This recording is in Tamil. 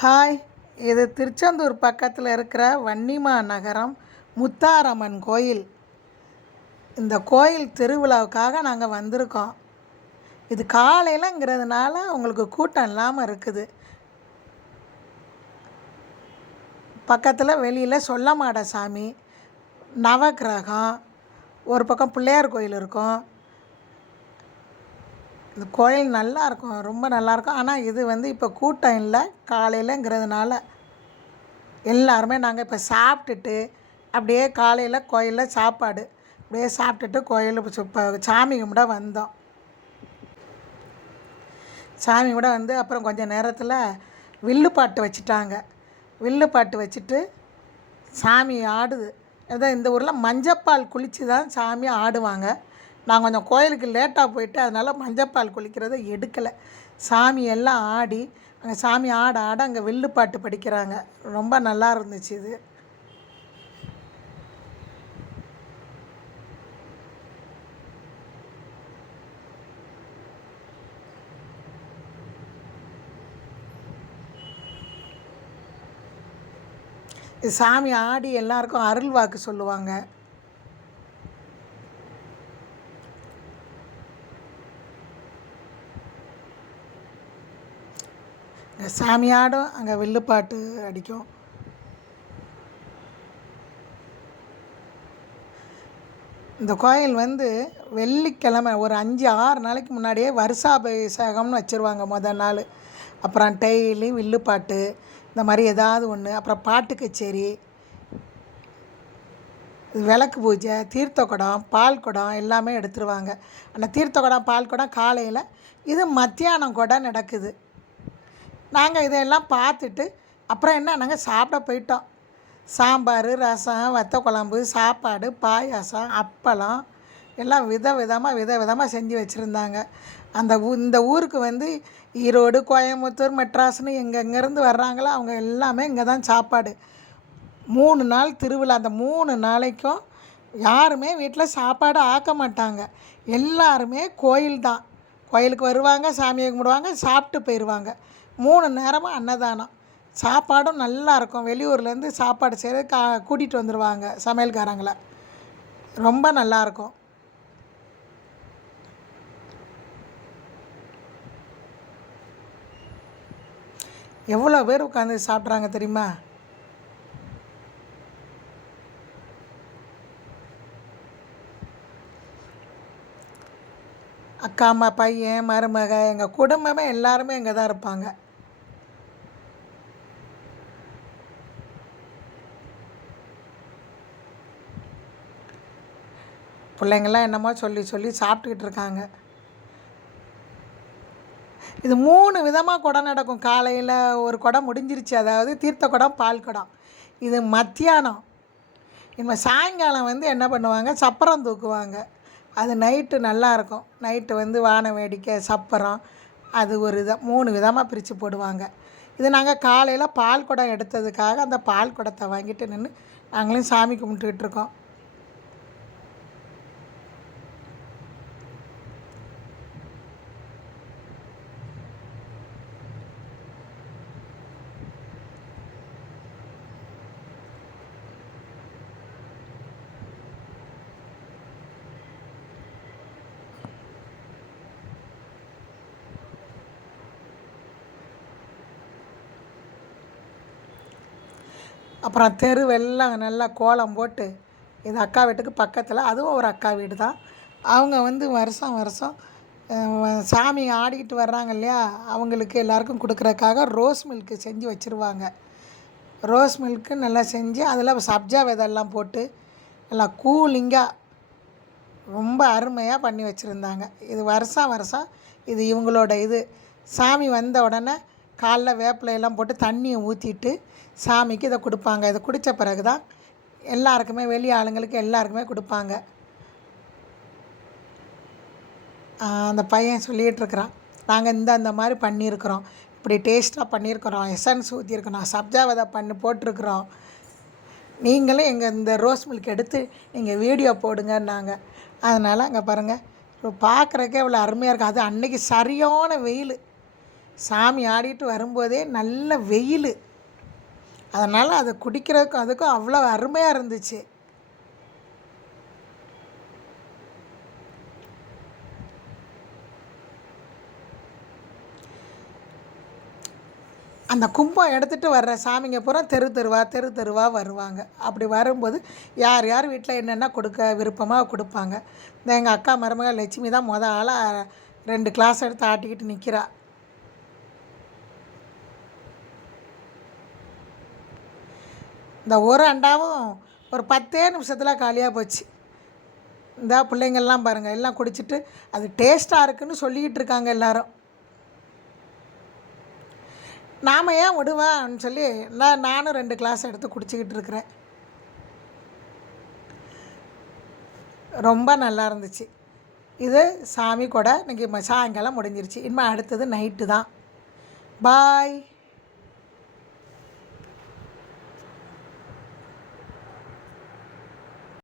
ஹாய், இது திருச்செந்தூர் பக்கத்தில் இருக்கிற வன்னிமா நகரம் முத்தாரம்மன் கோயில். இந்த கோயில் திருவிழாவுக்காக நாங்கள் வந்திருக்கோம். இது காலையிலங்கிறதுனால உங்களுக்கு கூட்டம் இல்லாமல் இருக்குது. பக்கத்தில் வெளியில் சொல்லமாட சாமி, நவக்கிரகம், ஒரு பக்கம் பிள்ளையார் கோயில் இருக்கும். இந்த கோயில் நல்லாயிருக்கும், ரொம்ப நல்லாயிருக்கும். ஆனால் இது இப்போ கூட்டம் இல்லை காலையிலங்கிறதுனால. எல்லாருமே நாங்கள் இப்போ சாப்பிட்டுட்டு அப்படியே காலையில் கோயிலில் சாப்பாடு அப்படியே சாப்பிட்டுட்டு கோயில் இப்போ சாமி கும்பிட வந்தோம். சாமி கூட அப்புறம் கொஞ்சம் நேரத்தில் வில்லுப்பாட்டு வச்சுட்டாங்க. வில்லுப்பாட்டு வச்சுட்டு சாமி ஆடுது. அதான் இந்த ஊரில் மஞ்சப்பால் குளித்து தான் சாமி ஆடுவாங்க. நான் கொஞ்சம் கோயிலுக்கு லேட்டாக போயிட்டு அதனால் மஞ்சப்பால் குளிக்கிறத எடுக்கலை. சாமி எல்லாம் ஆடி அங்கே சாமி ஆட ஆட அங்கே வில்லுப்பாட்டு படிக்கிறாங்க. ரொம்ப நல்லா இருந்துச்சு இது. சாமி ஆடி எல்லாருக்கும் அருள் வாக்கு சொல்லுவாங்க. இங்கே சாமி ஆடும், அங்கே வில்லுப்பாட்டு அடிக்கும். இந்த கோயில் வெள்ளிக்கிழமை ஒரு 5-6 நாளைக்கு முன்னாடியே வருஷாபிஷேகம்னு வச்சுருவாங்க முதல் நாள். அப்புறம் டெய்லி வில்லுப்பாட்டு இந்த மாதிரி ஏதாவது ஒன்று, அப்புறம் பாட்டு கச்சேரி, விளக்கு பூஜை, தீர்த்த குடம், பால் குடம் எல்லாமே எடுத்துருவாங்க. அந்த தீர்த்த குடம் பால் குடம் காலையில், இது மத்தியானம் கூட நடக்குது. நாங்கள் இதெல்லாம் பார்த்துட்டு அப்புறம் நாங்கள் சாப்பிட போயிட்டோம். சாம்பார், ரசம், வத்த குழம்பு, சாப்பாடு, பாயாசம், அப்பளம் எல்லாம் விதவிதமாக செஞ்சு வச்சுருந்தாங்க. இந்த ஊருக்கு ஈரோடு, கோயம்புத்தூர், மெட்ராஸ்னு எங்கெங்கேருந்து வர்றாங்களோ அவங்க எல்லாமே இங்கே தான் சாப்பாடு. 3 நாள் திருவிழா. அந்த 3 நாளைக்கும் யாருமே வீட்டில் சாப்பாடு ஆக்க மாட்டாங்க. எல்லாருமே கோயில் தான். கோயிலுக்கு வருவாங்க, சாமியை கும்பிடுவாங்க, சாப்பிட்டு போயிடுவாங்க. 3 நேரமும் அன்னதானம். சாப்பாடும் நல்லாயிருக்கும். வெளியூர்லேருந்து சாப்பாடு செய்கிறது கூட்டிகிட்டு வந்துடுவாங்க சமையல்காரங்களை. ரொம்ப நல்லாயிருக்கும். எவ்வளோ பேர் உட்காந்து சாப்பிட்றாங்க தெரியுமா? அக்கா, அம்மா, பையன், மருமக, எங்கள் குடும்பமே எல்லாருமே இங்கே தான் இருப்பாங்க. பிள்ளைங்கள்லாம் என்னமோ சொல்லி சாப்பிட்டுக்கிட்டு இருக்காங்க. இது 3 விதமாக குடம் நடக்கும். காலையில் ஒரு குடம் முடிஞ்சிருச்சு, அதாவது தீர்த்த குடம், பால் குடம். இது மத்தியானம். இனிமேல் சாயங்காலம் என்ன பண்ணுவாங்க, சப்பரம் தூக்குவாங்க. அது நைட்டு நல்லாயிருக்கும். நைட்டு வான வேடிக்கை, சப்பரம், அது ஒரு 3 விதமாக பிரித்து போடுவாங்க. இது நாங்கள் காலையில் பால் குடம் எடுத்ததுக்காக அந்த பால் குடத்தை வாங்கிட்டு நின்று நாங்களும் சாமி கும்பிட்டுக்கிட்டு இருக்கோம். அப்புறம் தெருவெல்லாம் நல்லா கோலம் போட்டு, இது அக்கா வீட்டுக்கு பக்கத்தில், அதுவும் ஒரு அக்கா வீடு தான். அவங்க வருஷம் சாமி ஆடிக்கிட்டு வர்றாங்க இல்லையா, அவங்களுக்கு எல்லாருக்கும் கொடுக்குறதுக்காக ரோஸ் மில்க்கு செஞ்சு வச்சுருவாங்க. ரோஸ் மில்க்கு நல்லா செஞ்சு அதில் சப்ஜா விதெல்லாம் போட்டு நல்லா கூலிங்காக ரொம்ப அருமையாக பண்ணி வச்சுருந்தாங்க. இது வருஷம் இது இவங்களோட இது. சாமி வந்த உடனே காலைல வேப்பிலையெல்லாம் போட்டு தண்ணியை ஊற்றிட்டு சாமிக்கு இதை கொடுப்பாங்க. இதை குடித்த பிறகு தான் எல்லாருக்குமே, வெளி ஆளுங்களுக்கு எல்லாருக்குமே கொடுப்பாங்க. அந்த பையன் சொல்லிகிட்ருக்குறான், நாங்கள் இந்த மாதிரி பண்ணியிருக்கிறோம், இப்படி டேஸ்ட்டாக பண்ணியிருக்கிறோம், எசன்ஸ் ஊற்றிருக்கிறோம், சப்ஜா விதை போட்டிருக்கிறோம், நீங்களும் எங்கள் இந்த ரோஸ் மில்க் எடுத்து நீங்கள் வீடியோ போடுங்கன்னாங்க. அதனால் அங்கே பாருங்கள், பார்க்குறக்கே இவ்வளோ அருமையாக இருக்குது. அது அன்றைக்கி சரியான வெயில். சாமி ஆடிட்டு வரும்போதே நல்ல வெயில், அதனால் அதை குடிக்கிறதுக்கும் அதுக்கும் அவ்வளோ அருமையாக இருந்துச்சு. அந்த கும்பம் எடுத்துகிட்டு வர்ற சாமிங்க பூரா தெரு தெருவாக வருவாங்க. அப்படி வரும்போது யார் யார் வீட்டில் என்னென்ன கொடுக்க விருப்பமாக கொடுப்பாங்க. இந்த எங்கள் அக்கா மருமக லட்சுமி தான் ஆளாக 2 கிளாஸ் எடுத்து ஆட்டிக்கிட்டு நிற்கிறா. இந்த ஒரு அண்டாவும் ஒரு 10 நிமிஷத்தில் காலியாக போச்சு. இந்த பிள்ளைங்கள்லாம் பாருங்கள், எல்லாம் குடிச்சிட்டு அது டேஸ்ட்டாக இருக்குதுன்னு சொல்லிக்கிட்டு இருக்காங்க எல்லோரும். நாம் ஏன் விடுவேன்னு சொல்லி நானும் 2 கிளாஸ் எடுத்து குடிச்சிக்கிட்டு இருக்கிறேன். ரொம்ப நல்லா இருந்துச்சு. இது சாமி கொடை இன்றைக்கி சாயங்காலம் முடிஞ்சிருச்சு. இனிமேல் அடுத்தது நைட்டு தான். பாய்.